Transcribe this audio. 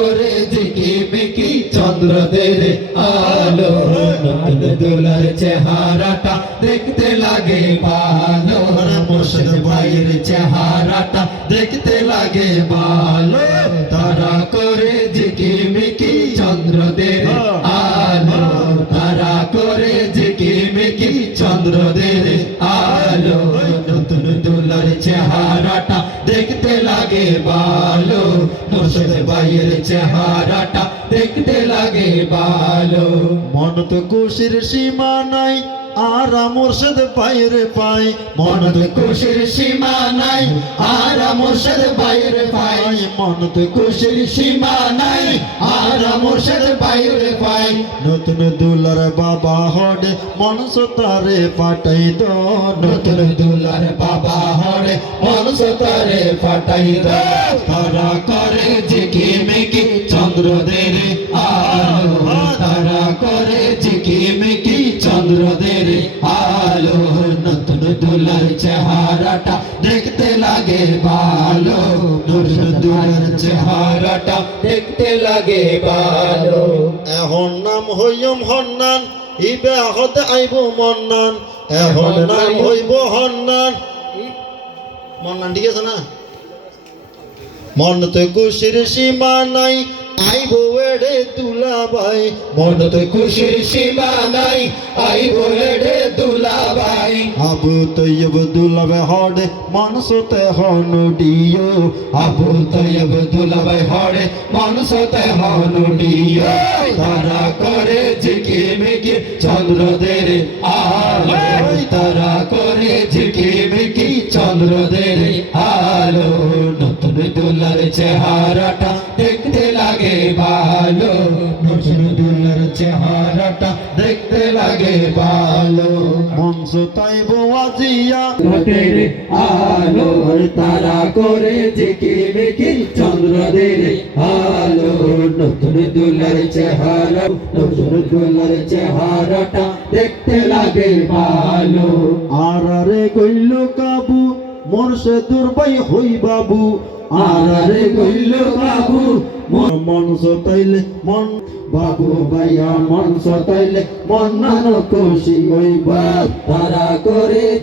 করে ঝিকিমিকি চন্দ্রদের আলো, নতুন দুলার চেহারাটা দেখতে লাগে ভালো, মুর্শিদ ভাইয়ের চেহারাটা দেখতে লাগে ভালো। তারা করে ঝিকিমিকি চন্দ্রদের আলো, তারা করে ঝিকিমিকি চন্দ্রদের আলো, নতুন দুলার চেহারাটা দেখতে লাগে ভালো, মুর্শিদ ভাইয়ের চেহারাটা দেখতে লাগে ভালো। মন তো খুশির সীমা নাই আর মুর্শিদ ভাইয়ের পাই, মন তো খুশির সীমা নাই আর মুর্শিদ ভাইয়ের পাই, মন তো খুশির সীমা নাই আর মুর্শিদ ভাইয়ের পাই। নতুন দুলার বাবা হডে মনস তারে পাঠাই দো, নতুন দুলার বাবা হরে মনস তারে ফাটাই দাও। তারা করে ঝিকিমিকি চন্দ্রদের আলো, তারা করে ঝিকিমিকি চন্দ্রদের আলো, নতুন দুলার চেহারাটা দেখতে লাগে ভালো, নতুন দুলার চেহারাটা দেখতে লাগে ভালো। এখন নাম হইম হন্নান ইবে হতে আইব মন্নান, এখন নাম হইব হন্নান মন্নান, ঠিক আছে না? মন তো খুশির সীমা নাই আইব এড়ে দুলা ভাই, মন তো খুশির সীমা নাই আইব রে দুলাভাই। আবু তৈয়ব দুলাবে হডে মনসতে হনুডিও, আবু তৈয়ব দুলাভাই হরে মানুষতে হনুডিও, তারা করে ঝিকিমিকি চন্দ্রদের আলো, তারা করে ঝিকিমিকি চন্দ্রদের আলো, নতুন দুলার চেহারাটা দেখতে লাগে ভালো, নতুন দুলার চেহারাটা দেখতে লাগে ভালো। মনস তাইব আজিয়া চন্দ্রদের আলো, তারা করে ঝিকিমিকি চন্দ্রদের আলো, নতুন দুলার চেহারা, নতুন দুলার চেহারাটা দেখতে লাগে ভালো। আর রে গইল কাবু মোরশেদুর ভাই হই বাবু, আরে গইল বাবু মন সতাইলে মন বাবু ভাইয়া মন সতাইলে মন নানো খুশি হইবা, তারা করে